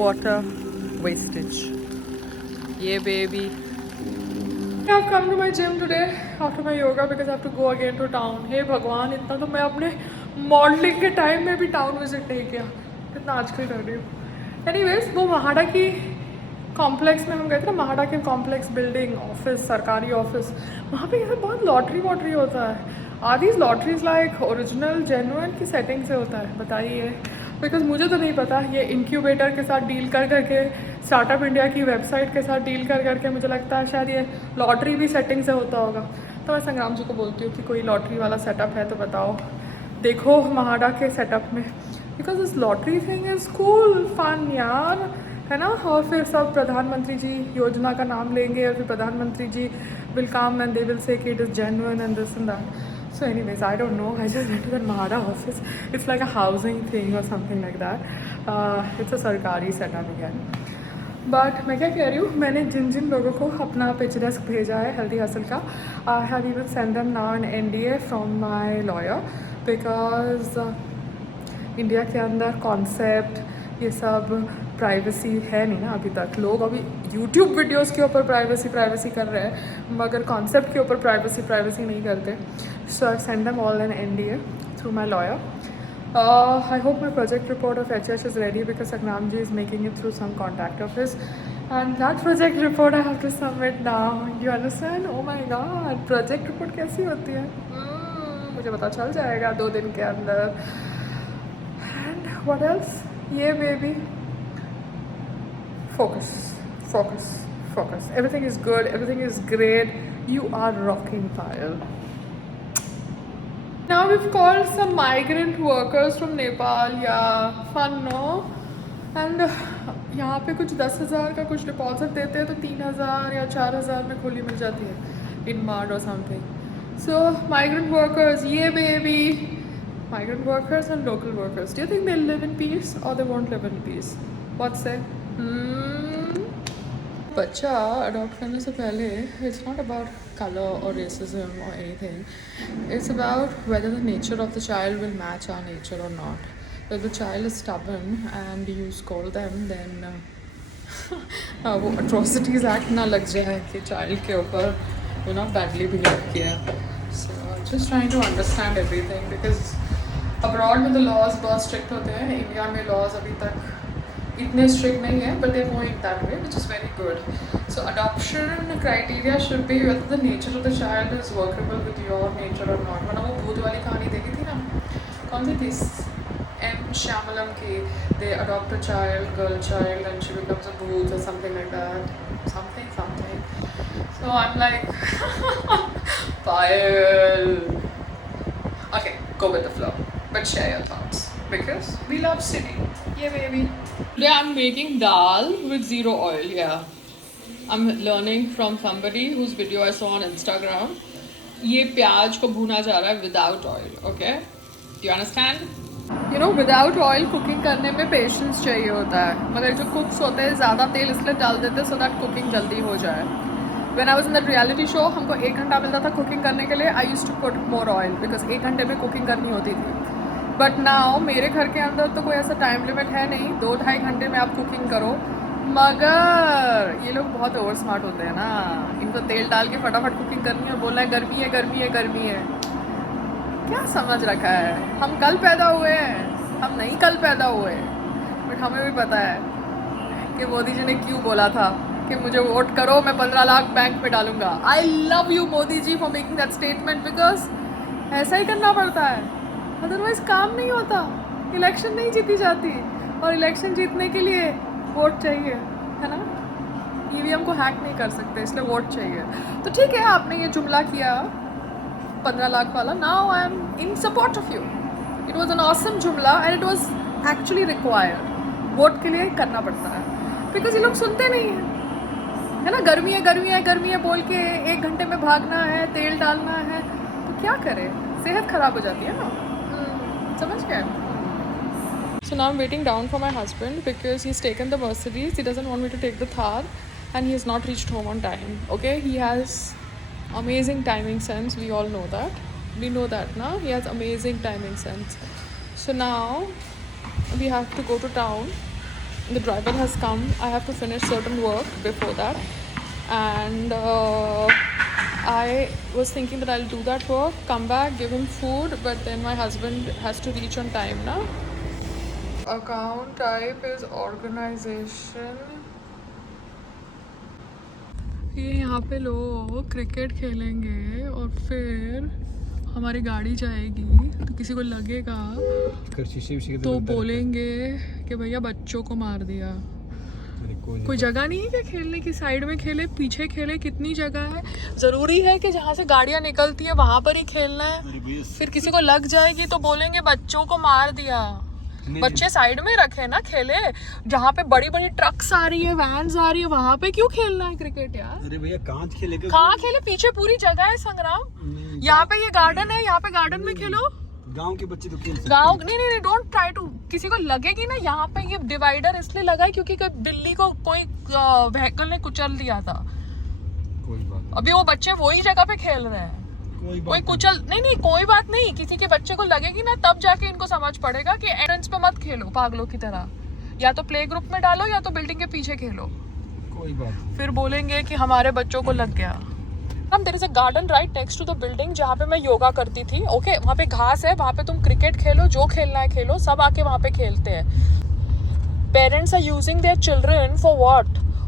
water wastage. Yeah, baby. I've come to my gym today after my yoga because I have to go again to town. Hey भगवान, इतना तो मैं अपने modelling के time में भी टाउन विजिट नहीं किया, कितना आजकल कर रही हूँ. एनीवेज, वो महाड़ा की कॉम्प्लेक्स में हम गए थे ना, महाड़ा के कॉम्प्लेक्स बिल्डिंग ऑफिस, सरकारी ऑफिस, वहाँ पे यहाँ बहुत लॉटरी वॉटरी होता है. Are these lotteries like original genuine की सेटिंग से होता है, बताइए. बिकॉज मुझे तो नहीं पता. ये इंक्यूबेटर के साथ डील कर करके, स्टार्टअप इंडिया की वेबसाइट के साथ डील कर करके मुझे लगता है शायद ये लॉटरी भी सेटिंग से होता होगा. तो मैं संग्राम जी को बोलती हूँ कि कोई लॉटरी वाला सेटअप है तो बताओ, देखो महाड़ा के सेटअप में. Because this lottery thing is cool fun यार, है ना. और फिर सब प्रधानमंत्री जी योजना का नाम लेंगे और फिर प्रधानमंत्री ji will come and they will say कि it is genuine and this and that. So anyways, I don't know. I just went to the Mahara office. It's like a housing thing or something like that. It's a सरकारी setup again. But मैं क्या कह रही हूँ, मैंने जिन जिन लोगों को अपना पिच डेस्क भेजा है हेल्दी हसल का, I have even sent them now an NDA from my lawyer because India के अंदर कॉन्सेप्ट ये सब प्राइवेसी है नहीं ना अभी तक. लोग अभी यूट्यूब वीडियोस के ऊपर प्राइवेसी कर रहे हैं मगर कॉन्सेप्ट के ऊपर प्राइवेसी नहीं करते. So I send them all an NDA through my lawyer. I hope my project report of HH is ready because Sangram ji is making it through some contact of his, and that project report I have to submit now. You understand? Oh my god, project report कैसी होती है? मुझे पता चल जाएगा 2 दिन के अंदर. And what else? Yeah, baby. Focus. Everything is good. Everything is great. You are rocking, Payal. Now we've called some migrant workers from Nepal. Yeah, fun, no? And यहाँ पे कुछ 10,000 का कुछ डिपॉजिट देते हैं तो 3,000 या 4,000 में खोली मिल जाती है in Mart or something. So migrant workers, yeah, baby. Migrant workers and local workers. Do you think they'll live in peace or they won't live in peace? What say? बच्चा अडॉप्ट करने से पहले इट्स नॉट अबाउट कलर और racism और anything. It's about whether the nature of the child will match our nature और not. If the child is stubborn and you scold them then वो atrocities act ना लग जाए कि child के ऊपर यू नो बैडली बिहेव किया. So just trying to understand everything because abroad में द लॉज बहुत स्ट्रिक्ट होते हैं. इंडिया में लॉज अभी तक इतने स्ट्रिक्ट नहीं है but they going that way which is very good. So adoption criteria should be weather the nature of the child is workable with your nature और नॉट. वरना वो भूत वाली कहानी देखी थी ना, कौन सी थी, M. Shyamalam की, they adopt a child, girl child, and she becomes a booth or something like that. Something. So I'm like, Payal. Okay, go with the flow, but share your thoughts because we love singing. Yeah, baby. Today I'm making dal with zero oil. Yeah, I'm learning from somebody whose video I saw on Instagram. ये प्याज को भुना जा रहा है without oil. Okay, do you understand? You know, without oil cooking करने में patience चाहिए होता है, मगर जो कुक्स होते हैं ज़्यादा तेल इसलिए डाल देते हैं सो दैट कुकिंग जल्दी हो जाए. When I was in that reality show, हमको 1 घंटा मिलता था कुकिंग करने के लिए. I used to put more oil because 1 घंटे में कुकिंग करनी होती थी. बट नाउ मेरे घर के अंदर तो कोई ऐसा टाइम लिमिट है नहीं, 2-2.5 घंटे में आप कुकिंग करो. मगर ये लोग बहुत ओवर स्मार्ट होते हैं ना, इनको तेल डाल के फटाफट कुकिंग करनी है और बोलना है गर्मी है. क्या समझ रखा है? हम कल पैदा हुए हैं, हम नहीं कल पैदा हुए. बट हमें भी पता है कि मोदी जी ने क्यों बोला था कि मुझे वोट करो, मैं 15 लाख बैंक में डालूंगा. I love you Modi ji for making that statement because ऐसा ही करना पड़ता है, अदरवाइज काम नहीं होता. इलेक्शन नहीं जीती जाती और इलेक्शन जीतने के लिए वोट चाहिए, है ना. EVM को हैक नहीं कर सकते, इसलिए वोट चाहिए. तो ठीक है, आपने ये जुमला किया 15 लाख वाला. Now I am in support of you. It was an awesome जुमला and it was actually required. Vote के लिए करना पड़ता है बिकॉज ये लोग सुनते नहीं हैं, है ना. गर्मी है बोल के 1 घंटे में भागना है, तेल डालना है, तो क्या करें, सेहत खराब हो जाती है ना. समझ गए. So now I'm waiting down for my husband because he's taken the Mercedes. He doesn't want me to take the Thar and he has not reached home on time. Okay, he has amazing timing sense. We all know that. We know that now. He has amazing timing sense. So now we have to go to town the driver has come. I have to finish certain work before that, and I was thinking that I'll do that work, come back, give him food, but then my husband has to reach on time now. Account type is organization. ये यहाँ पे लोग cricket खेलेंगे और फिर हमारी गाड़ी जाएगी तो किसी को लगेगा तो बोलेंगे कि भैया बच्चों को मार दिया। कोई जगह नहीं है क्या खेलने की? साइड में खेले, पीछे खेले, कितनी जगह है? ज़रूरी है कि जहाँ से गाड़ियाँ निकलती है वहाँ पर ही खेलना है? फिर किसी को लग जाएगी तो बोलेंगे बच्चों को मार दिया। बच्चे साइड में रखे ना, खेले। जहाँ पे बड़ी बड़ी ट्रक्स आ रही है, वैन्स आ रही है, वहाँ पे क्यों खेलना है क्रिकेट यार? अरे भैया कहाँ खेले? पीछे पूरी जगह है संग्राम। यहाँ पे ये गार्डन है, यहाँ पे गार्डन में खेलो। गांव के बच्चे तो खेल सकते हैं। गांव नहीं, डोंट ट्राई टू। किसी को लगेगी ना, यहाँ पे ये डिवाइडर इसलिए लगा है क्योंकि दिल्ली को कोई व्हीकल ने कुचल दिया था। कोई बात। अभी वो बच्चे वही जगह पे खेल रहे हैं। कोई कुचल नहीं, कोई बात नहीं। किसी के बच्चे को लगेगी ना, तब जाके इनको समझ पड़ेगा कि एंट्रेंस पे मत खेलो पागलों की तरह। या तो प्ले ग्रुप में डालो या तो बिल्डिंग के पीछे खेलो। कोई बात। फिर बोलेंगे कि हमारे बच्चों को लग गया। हम there is a garden right next to the building जहाँ पे मैं योगा करती थी। ओके, वहाँ पे घास है, वहाँ पे तुम क्रिकेट खेलो, जो खेलना है खेलो, सब आके वहाँ पे खेलते हैं। Parents are using their children for what?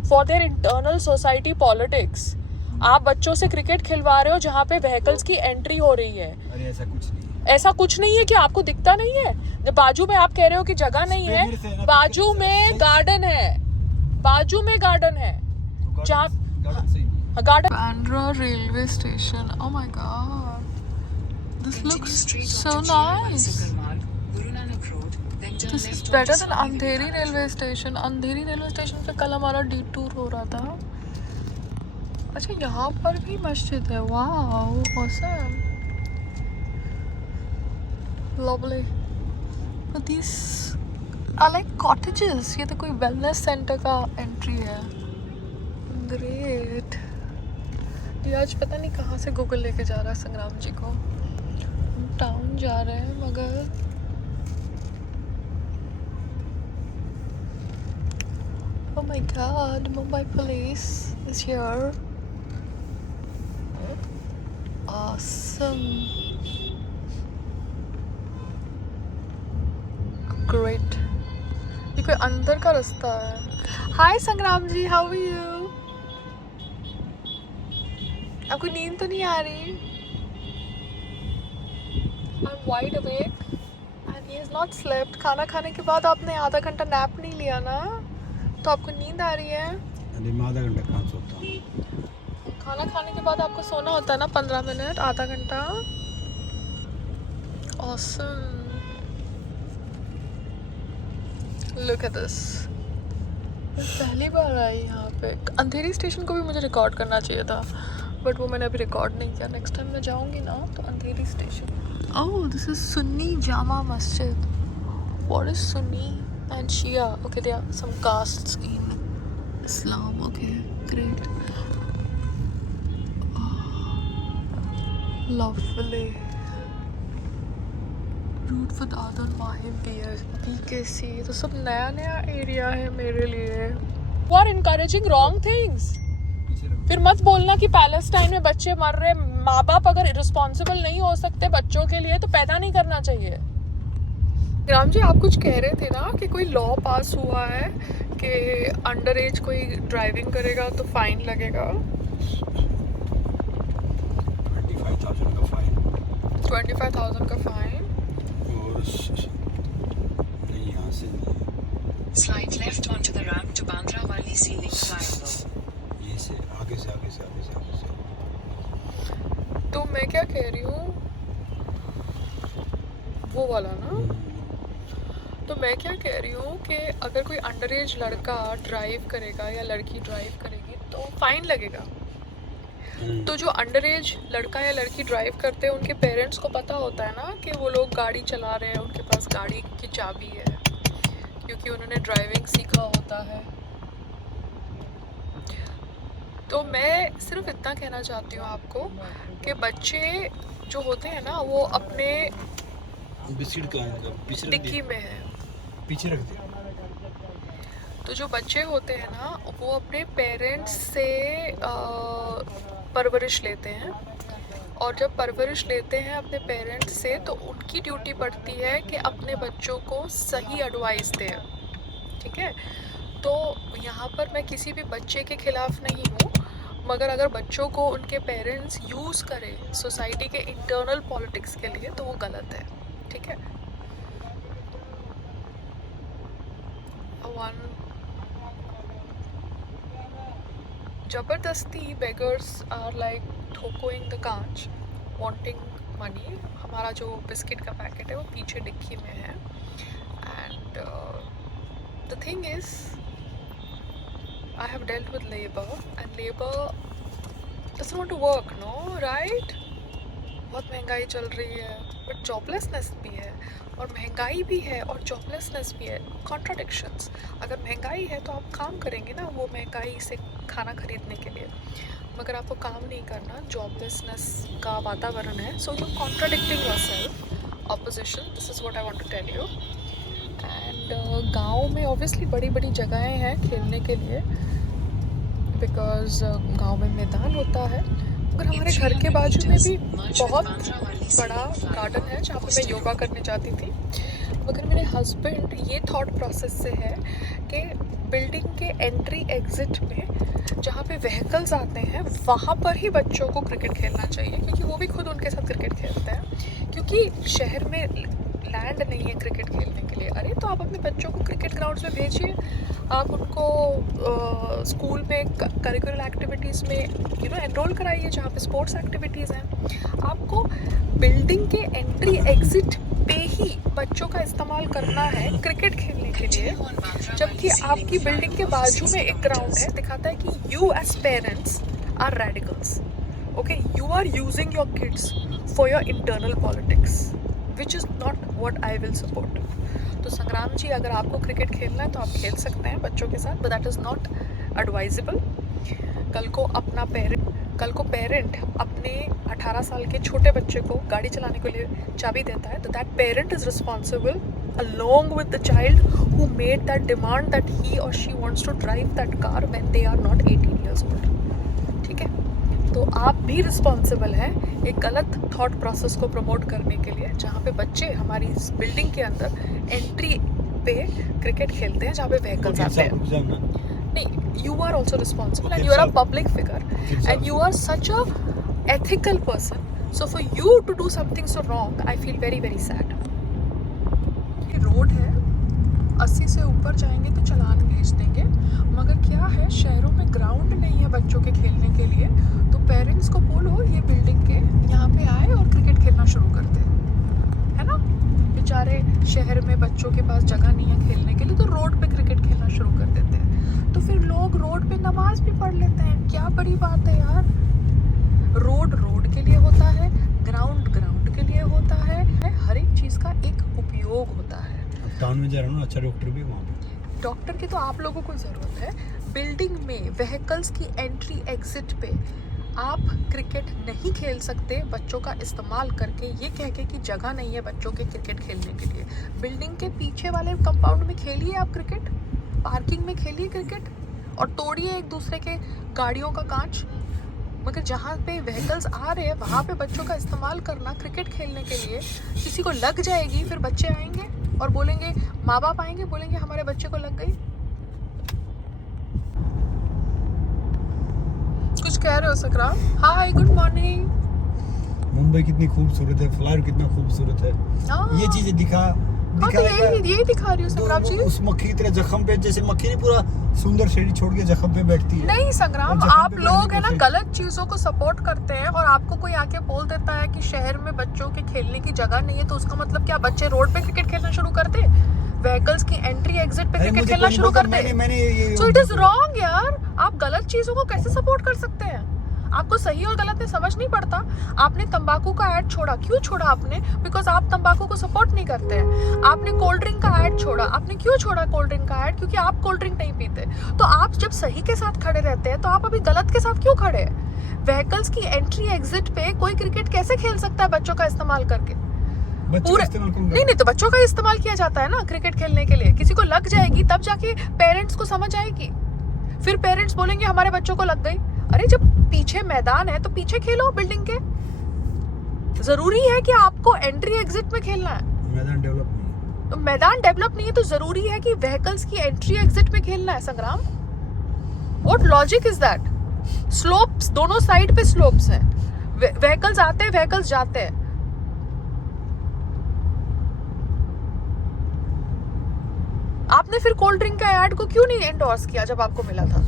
For their internal society politics. आप बच्चों से क्रिकेट खिलवा रहे हो जहाँ पे व्हीकल्स की एंट्री हो रही है। अरे ऐसा कुछ नहीं है। ऐसा कुछ नहीं है कि आपको दिखता नहीं है? जब बाजू में आप कह रहे हो कि जगह नहीं है, बाजू में गार्डन है, बाजू में गार्डन है जहाँ garden. Bandra railway station. Oh my God, this looks so nice. This is better than Andheri railway station. Andheri railway station पे कल हमारा डिटूर हो रहा था। अच्छा, यहाँ पर भी मस्जिद है। Wow, awesome, lovely. But this are like cottages. ये तो कोई वेलनेस सेंटर का एंट्री है। ग्रेट। ये आज पता नहीं कहाँ से गूगल लेके जा रहा है संग्राम जी को। हम टाउन जा रहे हैं मगर oh my god, Mumbai police is here. Awesome. Great. ये कोई अंदर का रास्ता है। हाय संग्राम जी, हाउ आर यू? आपको नींद तो नहीं आ रही? I am wide awake and he is not slept. खाना खाने के बाद आपने आधा घंटा नैप नहीं लिया ना, तो आपको नींद आ रही है? अरे मैं आधा घंटा कहाँ सोता हूँ। खाना खाने के बाद आपको सोना होता है ना 15 मिनट, आधा घंटा। Awesome, look at this. पहली बार आई यहाँ पे। अंधेरी स्टेशन को भी मुझे रिकॉर्ड करना चाहिए था, बट वो मैंने अभी रिकॉर्ड नहीं किया। नेक्स्ट टाइम मैं जाऊँगी ना तो Andheri station. Oh, this is Sunni Jama Masjid. What is Sunni and Shia? Okay, there are some castes in Islam. Okay, great. Lovely. Route for Dadar Mahim BKC. तो सब नया नया एरिया है मेरे लिए। You are encouraging wrong things. फिर मत बोलना कि पैलेस्टाइन में बच्चे मर रहे। माँ बाप अगर रिस्पॉन्सिबल नहीं हो सकते बच्चों के लिए तो पैदा नहीं करना चाहिए। राम जी, आप कुछ कह रहे थे ना कि कोई लॉ पास हुआ है कि अंडर एज कोई ड्राइविंग करेगा तो फाइन लगेगा। 25,000 का फाइन। 25,000 का फाइन। और नहीं, यहाँ से Slide left onto the ramp to Bandra Wali Ceiling Flyover. ये से आगे से आगे से आगे से आगे से। तो मैं क्या कह रही हूँ, वो वाला ना, तो मैं क्या कह रही हूँ कि अगर कोई अंडर एज लड़का ड्राइव करेगा या लड़की ड्राइव करेगी तो फाइन लगेगा। तो जो अंडर एज लड़का या लड़की ड्राइव करते हैं उनके पेरेंट्स को पता होता है ना कि वो लोग गाड़ी चला रहे हैं, उनके पास गाड़ी की चाबी है क्योंकि उन्होंने ड्राइविंग सीखा होता है। तो मैं सिर्फ इतना कहना चाहती हूँ आपको कि बच्चे जो होते हैं ना वो अपने बिस्किट का डिक्की में है, पीछे रख दिया। तो जो बच्चे होते हैं ना वो अपने पेरेंट्स से परवरिश लेते हैं, और जब परवरिश लेते हैं अपने पेरेंट्स से तो उनकी ड्यूटी पड़ती है कि अपने बच्चों को सही एडवाइस दें, ठीक है। तो यहाँ पर मैं किसी भी बच्चे के खिलाफ नहीं हूँ, मगर अगर बच्चों को उनके पेरेंट्स यूज़ करें सोसाइटी के इंटरनल पॉलिटिक्स के लिए तो वो गलत है, ठीक है। जबरदस्ती बेगर्स आर लाइक ठोकोइंग द कांच वांटिंग मनी। हमारा जो बिस्किट का पैकेट है वो पीछे डिक्की में है, and the thing is I have dealt with labor and labor doesn't want to work, no, right? बहुत महंगाई चल रही है, बट जॉबलेसनेस भी है, और महंगाई भी है और जॉबलेसनेस भी है, कॉन्ट्राडिक्शंस। अगर महंगाई है तो आप काम करेंगे ना वो महंगाई से खाना खरीदने के लिए, मगर आपको काम नहीं करना, जॉबलेसनेस का वातावरण है, so you contradicting yourself, opposition, this is what I want to tell you. And गाँव में ऑब्वियसली बड़ी बड़ी जगहें हैं खेलने के लिए, बिकॉज गांव में मैदान होता है, मगर हमारे घर के बाजू में भी बहुत बड़ा गार्डन है जहाँ पे मैं योगा करने जाती थी। मगर मेरे हस्बैंड ये थॉट प्रोसेस से है कि बिल्डिंग के एंट्री एग्जिट में जहाँ पे व्हीकल्स आते हैं वहाँ पर ही बच्चों को क्रिकेट खेलना चाहिए, क्योंकि वो भी खुद उनके साथ क्रिकेट खेलते हैं, क्योंकि शहर में लैंड नहीं है क्रिकेट खेलने के लिए। अरे तो आप अपने बच्चों को क्रिकेट ग्राउंड्स में भेजिए, आप उनको स्कूल में करिकुलर एक्टिविटीज़ में एनरोल कराइए जहाँ पे स्पोर्ट्स एक्टिविटीज़ हैं। आपको बिल्डिंग के एंट्री एग्जिट पे ही बच्चों का इस्तेमाल करना है क्रिकेट खेलने के लिए, जबकि आपकी बिल्डिंग के बाजू में एक ग्राउंड है। दिखाता है कि you as parents are radicals, okay, you are using your kids for your internal politics, which is not what I will support. तो संग्राम जी, अगर आपको क्रिकेट खेलना है तो आप खेल सकते हैं बच्चों के साथ, but that is not advisable. कल को पेरेंट अपने 18 साल के छोटे बच्चे को गाड़ी चलाने के लिए चाबी देता है, तो that parent is responsible along with the child who made that demand that he or she wants to drive that car when they are not 18 years old, ठीक है। तो आप भी रिस्पॉन्सिबल हैं एक गलत थॉट प्रोसेस को प्रमोट करने के लिए, जहाँ पे बच्चे हमारी बिल्डिंग के अंदर एंट्री पे क्रिकेट खेलते हैं जहाँ पे व्हीकल्स आते हैं। नहीं, you are also responsible and you are a public figure and you are such a ethical person, so for you to do something so wrong I feel very very sad. ये road है, 80 से ऊपर जाएंगे तो चालान भेज देंगे, मगर क्या है शहरों में ग्राउंड नहीं है बच्चों के खेलने के लिए, तो पेरेंट्स को बोलो ये बिल्डिंग के यहाँ पे आए और क्रिकेट खेलना शुरू कर दे, है ना। बेचारे शहर में बच्चों के पास जगह नहीं है खेलने के लिए, तो रोड पे क्रिकेट खेलना शुरू कर देते हैं, तो फिर लोग रोड पे नमाज भी पढ़ लेते हैं। क्या बड़ी बात है यार, रोड रोड के लिए होता है, ग्राउंड ग्राउंड के लिए होता है, हर एक चीज़ का एक उपयोग होता है। टाउन में जा रहा हूँ ना, अच्छा डॉक्टर भी वहाँ पे। डॉक्टर की तो आप लोगों को ज़रूरत है, बिल्डिंग में व्हीकल्स की एंट्री एग्जिट पे आप क्रिकेट नहीं खेल सकते बच्चों का इस्तेमाल करके, ये कह के कि जगह नहीं है बच्चों के क्रिकेट खेलने के लिए। बिल्डिंग के पीछे वाले कंपाउंड में खेलिए आप क्रिकेट, पार्किंग में खेलिए क्रिकेट, और तोड़िए एक दूसरे के गाड़ियों का कांच, मगर जहाँ पे व्हीकल्स आ रहे हैं वहाँ पे बच्चों का इस्तेमाल करना क्रिकेट खेलने के लिए, किसी को लग जाएगी फिर बच्चे आएंगे और बोलेंगे, माँ बाप आएंगे बोलेंगे हमारे बच्चे को लग गई। कुछ कह रहे हो सकराम? हाय, गुड मॉर्निंग। मुंबई कितनी खूबसूरत है, फ्लावर कितना खूबसूरत है, ये चीजें यही दिखा रही हूँ संग्राम जी। उस मक्खी की तरह जख्म पे, जैसे मक्खी नहीं पूरा सुंदर शेडी छोड़ के जख्म पे बैठती है। नहीं संग्राम, आप लोग है ना गलत चीजों को सपोर्ट करते हैं, और आपको कोई आके बोल देता है कि शहर में बच्चों के खेलने की जगह नहीं है, तो उसका मतलब क्या बच्चे रोड पे क्रिकेट खेलना शुरू कर दे, व्हीकल्स की एंट्री एग्जिट पे क्रिकेट खेलना शुरू कर दे? सो इट इज रॉन्ग यार। आप गलत चीजों को कैसे सपोर्ट कर सकते हैं? आपको सही और गलत में समझ नहीं पड़ता। आपने तंबाकू का ऐड छोड़ा, क्यों छोड़ा आपने? बिकॉज आप तंबाकू को सपोर्ट नहीं करते हैं। आपने कोल्ड ड्रिंक का ऐड छोड़ा, आपने क्यों छोड़ा कोल्ड ड्रिंक का ऐड? क्योंकि आप कोल्ड ड्रिंक नहीं पीते। तो आप जब सही के साथ खड़े रहते हैं तो आप अभी गलत के साथ क्यों खड़े हैं? व्हीकल्स की एंट्री एग्जिट पे कोई क्रिकेट कैसे खेल सकता है बच्चों का इस्तेमाल करके? बच्चों का इस्तेमाल कौन कर नहीं तो बच्चों का इस्तेमाल किया जाता है ना क्रिकेट खेलने के लिए। किसी को लग जाएगी तब जाके पेरेंट्स को समझ आएगी। फिर पेरेंट्स बोलेंगे हमारे बच्चों को लग गई। अरे जब पीछे मैदान है तो पीछे खेलो बिल्डिंग के। जरूरी है कि आपको एंट्री एग्जिट में खेलना है? मैदान डेवलप नहीं है। तो मैदान डेवलप नहीं है तो जरूरी है कि व्हीकल्स की एंट्री एग्जिट में खेलना है संग्राम? What logic is that? Slopes, दोनों साइड पे स्लोप्स हैं, व्हीकल्स आते हैं व्हीकल्स जाते हैं। आपने फिर कोल्ड ड्रिंक का ऐड को क्यों नहीं एंडोर्स किया जब आपको मिला था?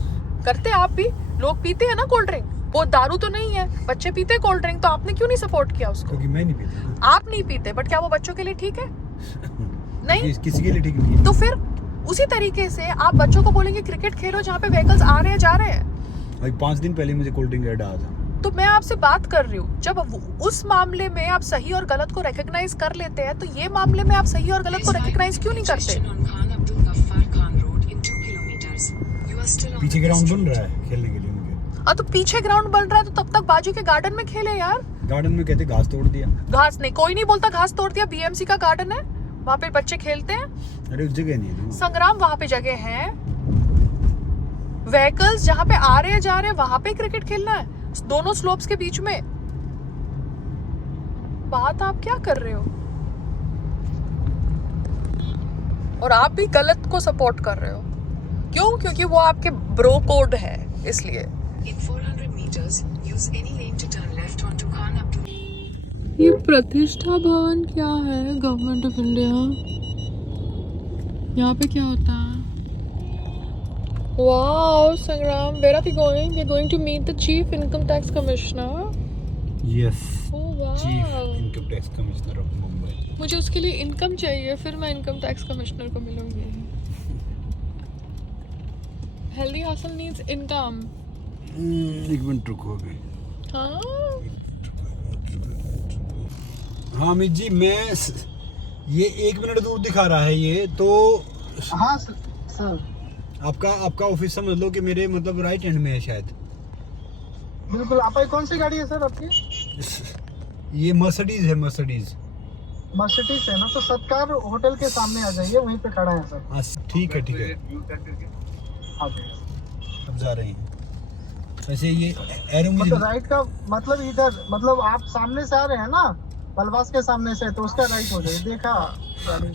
करते आप भी, लोग पीते हैं ना कोल्ड ड्रिंक, वो दारू तो नहीं है, बच्चे पीते हैं कोल्ड ड्रिंक, तो आपने क्यों नहीं सपोर्ट किया उसको? क्योंकि मैं नहीं पीता। आप नहीं पीते, बट क्या वो बच्चों के लिए ठीक है? नहीं, किसी के लिए ठीक नहीं है। तो फिर उसी तरीके से आप बच्चों को बोलेंगे क्रिकेट खेलो जहाँ पे व्हीकल्स आ रहे हैं जा रहे हैं। भाई 5 दिन पहले मुझे कोल्ड ड्रिंक ऐड आया था। तो मैं आपसे बात कर रही हूँ, जब उस मामले में आप सही और गलत को रिकॉग्नाइज कर लेते हैं तो ये मामले में आप सही और गलत को रिकॉग्नाइज क्यों नहीं करते? पीछे ग्राउंड बन रहा है खेलने के लिए उनके। तो पीछे ग्राउंड बन रहा है तो तब तक बाजू के गार्डन में खेले यार। गार्डन में कहते घास तोड़ दिया। घास नहीं, कोई नहीं बोलता घास तोड़ दिया। बीएमसी का गार्डन है, वहाँ पे बच्चे खेलते हैं। अरे उस जगह नहीं है ना। संग्राम, वहाँ पे जगह है, व्हीकल्स जहाँ पे आ रहे हैं जा रहे हैं वहाँ पे क्रिकेट खेलना है, दोनों स्लोप्स के बीच में। बात आप क्या कर रहे हो? और आप भी गलत को सपोर्ट कर रहे हो। क्यों? क्योंकि वो आपके ब्रो कोड है, इसलिए। In 400 meters, use any lane to turn left onto Khan Abdul. ये प्रतिष्ठा भवन क्या है? Government of India. यहाँ पे क्या होता है? Wow, Sangram, where are we going? We're going to meet the Chief Income Tax Commissioner. Yes, Oh wow. Chief income tax commissioner of Mumbai. मुझे उसके लिए इनकम चाहिए, फिर मैं इनकम टैक्स कमिश्नर को मिलूंगी। Healthy hustle needs income. एक minute रुको अभी। हाँ, हाँ अमित जी, मैं ये 1 मिनट दूर दिखा रहा है ये तो। हाँ सर, आपका ऑफिस समझ लो कि मेरे मतलब राइट हैंड में है शायद। बिल्कुल। आपकी कौन सी गाड़ी है सर आपकी? ये मर्सिडीज है, मर्सिडीज है ना? तो सत्कार होटल के सामने आ जाइए, वहीं पे खड़ा है सर। हाँ ठीक है ठीक है, हाँ, अब जा रहे हैं। वैसे ये एरो मुझे मतलब राइट का मतलब इधर, मतलब आप सामने से आ रहे हैं ना बलवास के सामने से, तो उसका राइट हो जाए। देखा गाड़ी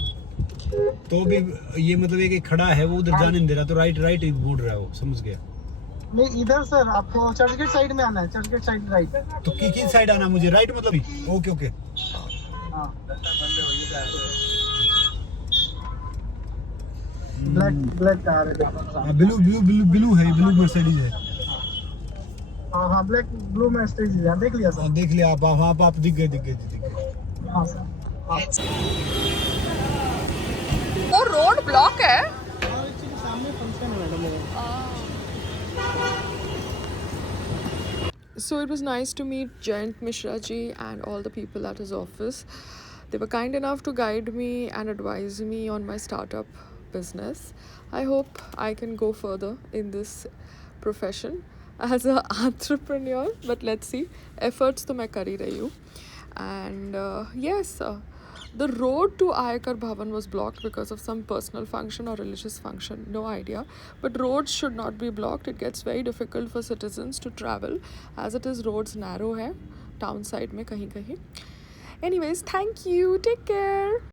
तो भी ये मतलब एक खड़ा है वो उधर जाने नहीं दे रहा, तो राइट ही बोल रहा है वो, समझ गया। नहीं, इधर सर आपको चर्चगेट साइड में आना है, चर्चगेट साइड राइट। तो किस साइड आना मुझे? राइट मतलब? ओके हाँ, ब्लैक कार है। ब्लू है, ब्लू मर्सिडीज है। हाँ, ब्लैक ब्लू में स्टेज देख लिया सर। देख लिया आप, वहाँ आप दिख गए। हाँ सर। वो रोड ब्लॉक है। सामने फंक्शन है madam. So it was nice to meet Jayant Mishra ji and all the people at his office. They were kind enough to guide me and advise me on my startup business. I hope I can go further in this profession as an entrepreneur, but let's see. Efforts to मैं कर ही रही हूँ. And yes, the road to Ayakar Bhavan was blocked because of some personal function or religious function, no idea. But roads should not be blocked. It gets very difficult for citizens to travel as it is roads narrow है town side में कहीं कहीं. Anyways, thank you. Take care.